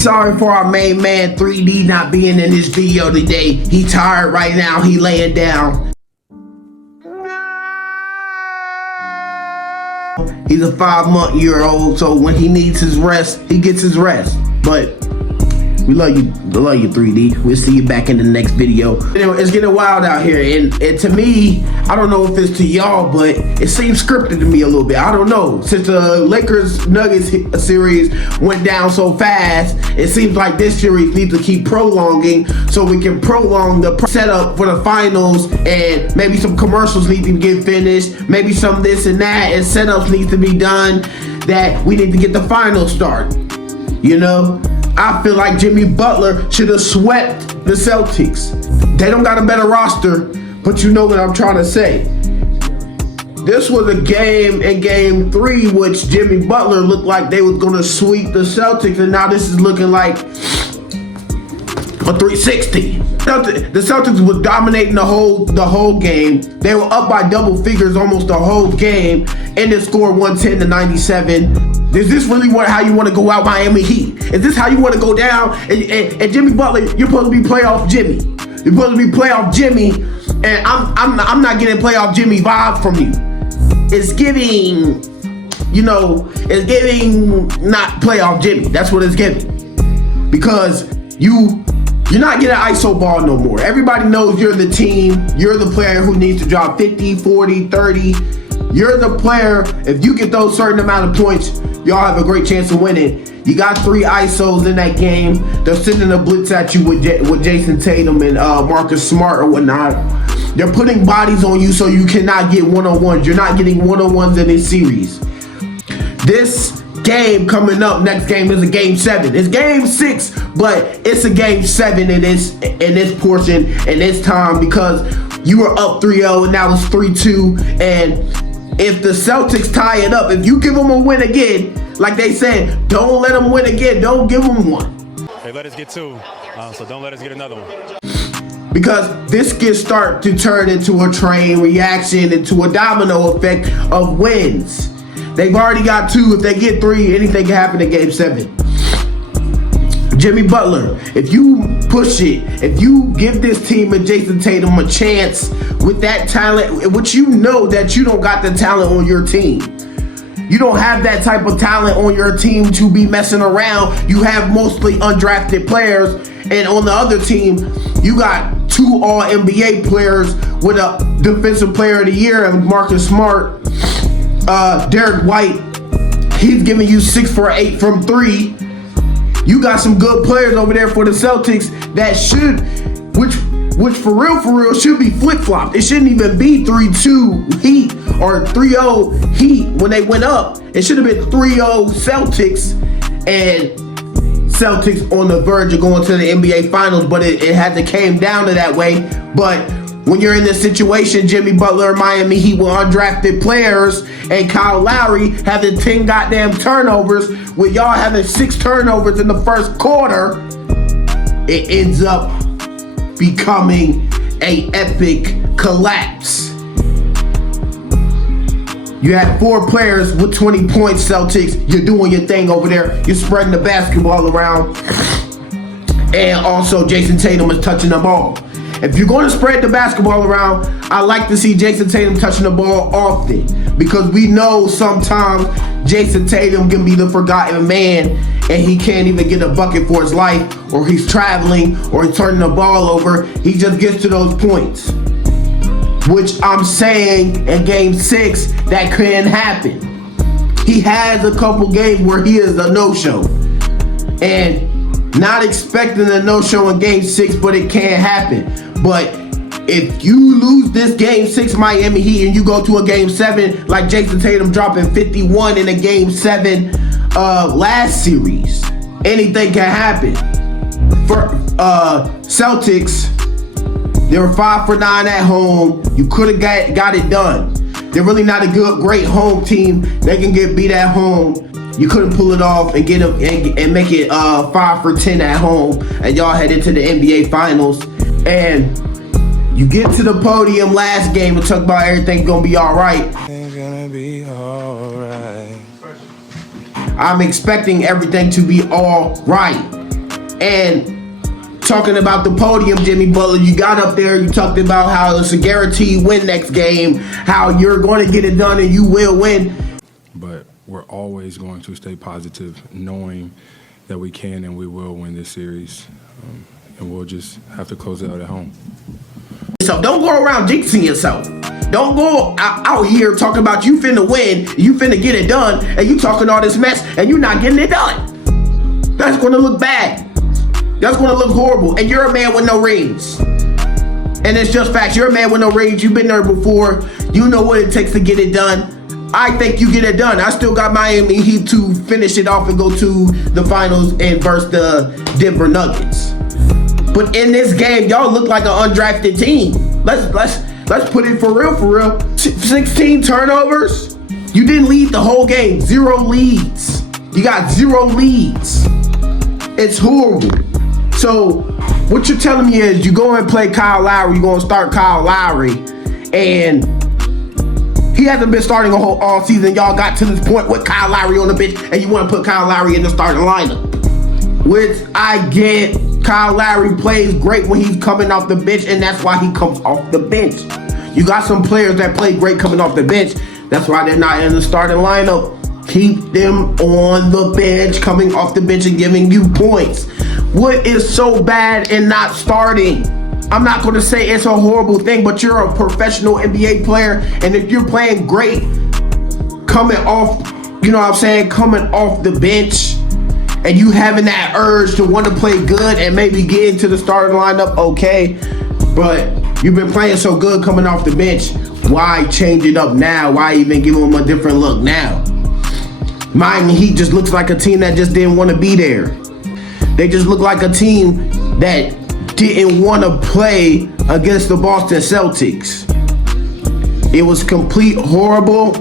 Sorry for our main man 3D not being in this video today. He tired right now. He laying down. He's a 5-month-old, so when he needs his rest, he gets his rest. But we love you 3D. We'll see you back in the next video. It's getting wild out here, and to me, I don't know if it's to y'all, but it seems scripted to me a little bit. I don't know. Since the Lakers-Nuggets series went down so fast, it seems like this series needs to keep prolonging so we can prolong the setup for the finals, and maybe some commercials need to get finished, maybe some this and that, and setups need to be done that we need to get the finals started. You know? I feel like Jimmy Butler should have swept the Celtics. They don't got a better roster, but you know what I'm trying to say. This was a game in Game 3 which Jimmy Butler looked like they was going to sweep the Celtics, and now this is looking like a 360. The Celtics was dominating the whole game. They were up by double figures almost the whole game, and they scored 110-97. Is this really how you want to go out Miami Heat? Is this how you want to go down? And Jimmy Butler, you're supposed to be playoff Jimmy. You're supposed to be playoff Jimmy, and I'm not getting playoff Jimmy vibe from you. It's giving, it's giving not playoff Jimmy. That's what it's giving. Because you're not getting ISO ball no more. Everybody knows you're the team. You're the player who needs to drop 50, 40, 30. You're the player. If you get those certain amount of points, y'all have a great chance of winning. You got 3 ISOs in that game. They're sending a blitz at you with Jason Tatum and Marcus Smart or whatnot. They're putting bodies on you so you cannot get one-on-ones. You're not getting one-on-ones in this series. This game coming up, next game, is a Game 7. It's Game 6, but it's a Game 7 in this portion, in this time, because you were up 3-0 and now it's 3-2. And if the Celtics tie it up, if you give them a win again, like they said, don't let them win again. Don't give them one. They let us get 2, so don't let us get another one. Because this can start to turn into a train reaction, into a domino effect of wins. They've already got 2. If they get 3, anything can happen in Game 7. Jimmy Butler, if you push it, if you give this team and Jason Tatum a chance with that talent, which you know that you don't got the talent on your team. You don't have that type of talent on your team to be messing around. You have mostly undrafted players, and on the other team, you got 2 All-NBA players with a Defensive Player of the Year, and Marcus Smart, Derek White. He's giving you 6 for 8 from 3. You got some good players over there for the Celtics that should, which for real should be flip-flopped. It shouldn't even be 3-2 Heat or 3-0 Heat when they went up. It should have been 3-0 Celtics, and Celtics on the verge of going to the NBA Finals, but it hasn't came down to that way. But when you're in this situation, Jimmy Butler, Miami Heat with undrafted players, and Kyle Lowry having 10 goddamn turnovers, with y'all having 6 turnovers in the first quarter, it ends up becoming an epic collapse. You have 4 players with 20 points, Celtics. You're doing your thing over there. You're spreading the basketball around. And also, Jason Tatum is touching the ball. If you're going to spread the basketball around, I like to see Jason Tatum touching the ball often, because we know sometimes Jason Tatum can be the forgotten man and he can't even get a bucket for his life, or he's traveling, or he's turning the ball over. He just gets to those points, which I'm saying in Game 6 that couldn't happen. He has a couple games where he is a no-show, and not expecting a no-show in Game 6, but it can happen. But if you lose this Game 6 Miami Heat and you go to a Game 7 like Jason Tatum dropping 51 in a Game 7 last series, anything can happen. For Celtics, they were 5 for 9 at home. You could have got it done. They're really not a great home team. They can get beat at home. You couldn't pull it off and get them and make it 5 for 10 at home, and y'all head into the NBA Finals. And you get to the podium last game and talk about everything's gonna be all right. It's gonna be all right. I'm expecting everything to be all right. And talking about the podium, Jimmy Butler, you got up there, you talked about how it's a guaranteed win next game, how you're going to get it done and you will win. But we're always going to stay positive, knowing that we can and we will win this series. And we'll just have to close it out at home. So don't go around jinxing yourself. Don't go out here talking about you finna win, you finna get it done, and you talking all this mess and you're not getting it done. That's going to look bad. That's going to look horrible. And you're a man with no rings. And it's just facts. You're a man with no rings. You've been there before. You know what it takes to get it done. I think you get it done. I still got Miami Heat to finish it off and go to the finals and versus the Denver Nuggets. But in this game, y'all look like an undrafted team. Let's put it for real. 16 turnovers. You didn't lead the whole game. 0 leads. You got 0 leads. It's horrible. So what you're telling me is you go and play Kyle Lowry, you're going to start Kyle Lowry, and he hasn't been starting all season. Y'all got to this point with Kyle Lowry on the bench, and you want to put Kyle Lowry in the starting lineup. Which I get. Kyle Lowry plays great when he's coming off the bench, and that's why he comes off the bench. You got some players that play great coming off the bench. That's why they're not in the starting lineup. Keep them on the bench, coming off the bench and giving you points. What is so bad in not starting? I'm not going to say it's a horrible thing, but you're a professional NBA player, and if you're playing great, coming off, you know what I'm saying, coming off the bench, and you having that urge to want to play good and maybe get into the starting lineup, okay, but you've been playing so good coming off the bench. Why change it up now? Why even give them a different look now? Miami Heat just looks like a team that just didn't want to be there. They just look like a team that didn't want to play against the Boston Celtics. It was complete horrible.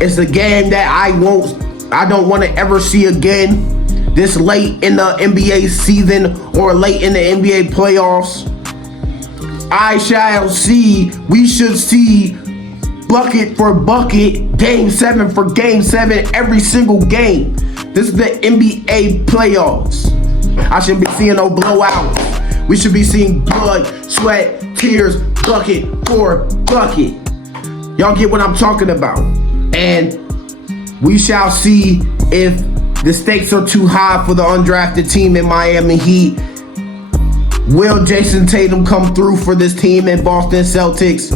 It's a game that I don't want to ever see again this late in the NBA season or late in the NBA playoffs. We should see bucket for bucket, game 7 for game 7 every single game. This is the NBA playoffs. I shouldn't be seeing no blowouts. We should be seeing blood, sweat, tears, bucket for bucket. Y'all get what I'm talking about. And we shall see if the stakes are too high for the undrafted team in Miami Heat. Will Jason Tatum come through for this team in Boston Celtics?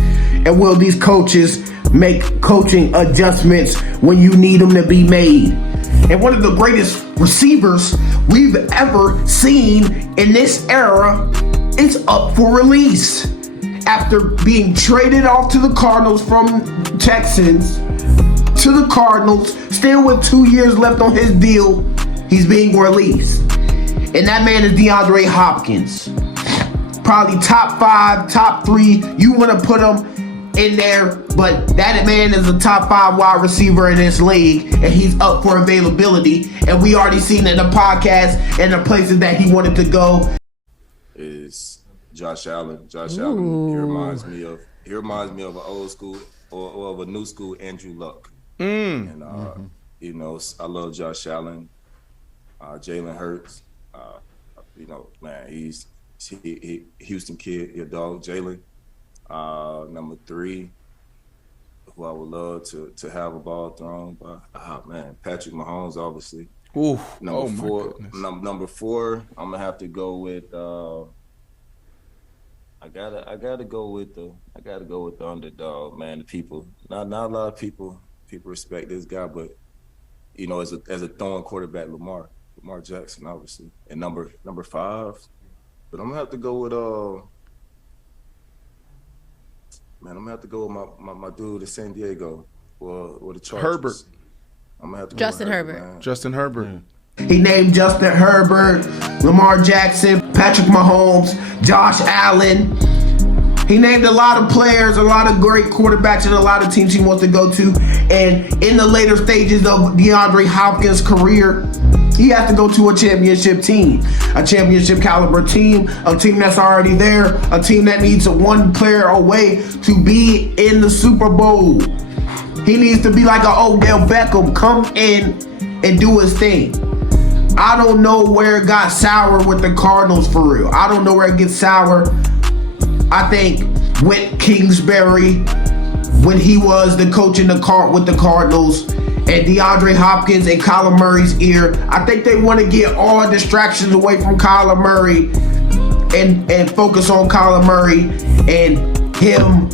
And will these coaches make coaching adjustments when you need them to be made? And one of the greatest receivers we've ever seen in this era is up for release. After being traded off to the Cardinals from Texans to the Cardinals, still with 2 years left on his deal, he's being released. And that man is Deandre Hopkins. Probably top 5, top 3. You want to put him in there, but that man is a top 5 wide receiver in this league, and he's up for availability. And we already seen in the podcast and the places that he wanted to go. Is Josh Allen. Josh Allen. He reminds me of an old school or of a new school Andrew Luck. And you know, I love Josh Allen. Jalen Hurts. You know, man, he's Houston kid, your dog, Jalen. Number 3, who I would love to have a ball thrown by, Patrick Mahomes, obviously. Ooh, Number 4, I'm gonna have to go with. I gotta go with the underdog, man. The people, not a lot of people respect this guy, but you know, as a throwing quarterback, Lamar Jackson, obviously, and number 5. But I'm gonna have to go with I'm gonna have to go with my dude in San Diego or the Chargers. Herbert. I'm gonna have to go Justin with Herbert. Man. Justin Herbert. He named Justin Herbert, Lamar Jackson, Patrick Mahomes, Josh Allen. He named a lot of players, a lot of great quarterbacks, and a lot of teams he wants to go to. And in the later stages of DeAndre Hopkins' career, he has to go to a championship team, a championship caliber team, a team that's already there, a team that needs one player away to be in the Super Bowl. He needs to be like an Odell Beckham, come in and do his thing. I don't know where it got sour with the Cardinals for real. I don't know where it gets sour. I think with Kingsbury, when he was the coach with the Cardinals, and Deandre Hopkins and Kyler Murray's ear, I think they want to get all distractions away from Kyler Murray and focus on Kyler Murray and him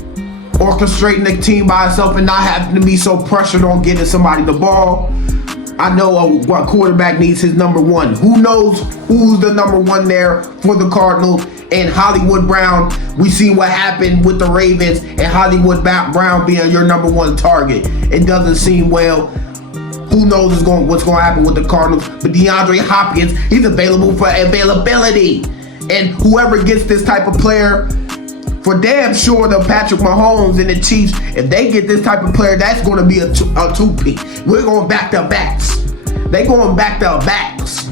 orchestrating the team by himself and not having to be so pressured on getting somebody the ball. I know what quarterback needs his number one. Who knows who's the number one there for the Cardinals? And Hollywood Brown, we seen what happened with the Ravens and Hollywood Brown being your number one target. It doesn't seem well. Who knows what's going to happen with the Cardinals? But DeAndre Hopkins, he's available for availability. And whoever gets this type of player, for damn sure the Patrick Mahomes and the Chiefs, if they get this type of player, that's going to be a two-peat. We're going back to backs. They going back to backs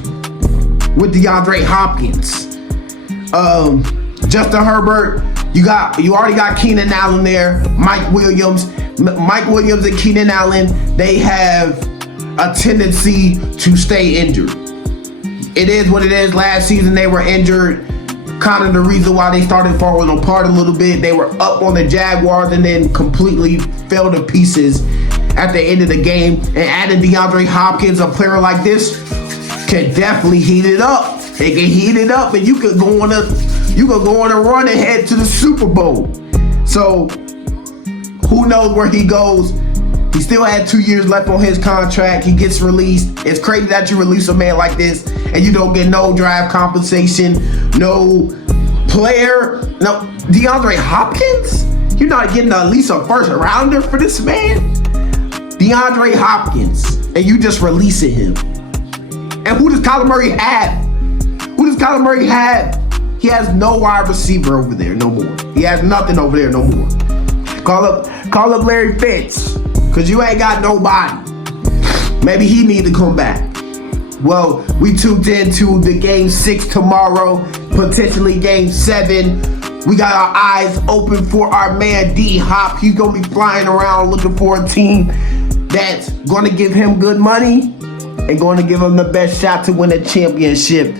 with DeAndre Hopkins. Justin Herbert, you already got Keenan Allen there. Mike Williams and Keenan Allen, they have a tendency to stay injured. It is what it is. Last season they were injured. Kind of the reason why they started falling apart a little bit. They were up on the Jaguars and then completely fell to pieces at the end of the game. And adding DeAndre Hopkins, a player like this, can definitely heat it up. They can heat it up, and you could go on a run and head to the Super Bowl. So who knows where he goes? He still had 2 years left on his contract. He gets released. It's crazy that you release a man like this and you don't get no draft compensation, no player, no DeAndre Hopkins. You're not getting at least a first rounder for this man, DeAndre Hopkins, and you just releasing him. And who does Kyler Murray have? He has no wide receiver over there no more. He has nothing over there no more. Call up Larry Fitz, because you ain't got nobody. Maybe he need to come back. Well, we tuned into the Game 6 tomorrow, potentially Game 7. We got our eyes open for our man D-Hop. He's going to be flying around looking for a team that's going to give him good money and going to give him the best shot to win a championship.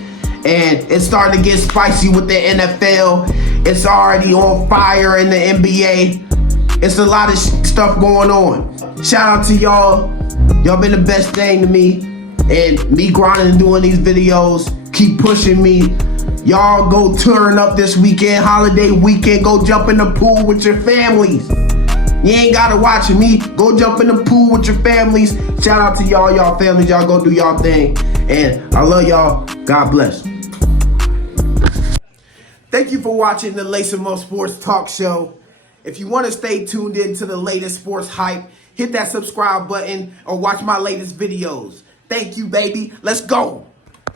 And it's starting to get spicy with the NFL. It's already on fire in the NBA. It's a lot of stuff going on. Shout out to y'all. Y'all been the best thing to me. And me grinding and doing these videos, keep pushing me. Y'all go turn up this weekend, holiday weekend. Go jump in the pool with your families. You ain't gotta watch me. Go jump in the pool with your families. Shout out to y'all families. Y'all go do y'all thing. And I love y'all. God bless. Thank you for watching the Lace 'Em Up Sports Talk Show. If you want to stay tuned in to the latest sports hype, hit that subscribe button or watch my latest videos. Thank you, baby. Let's go.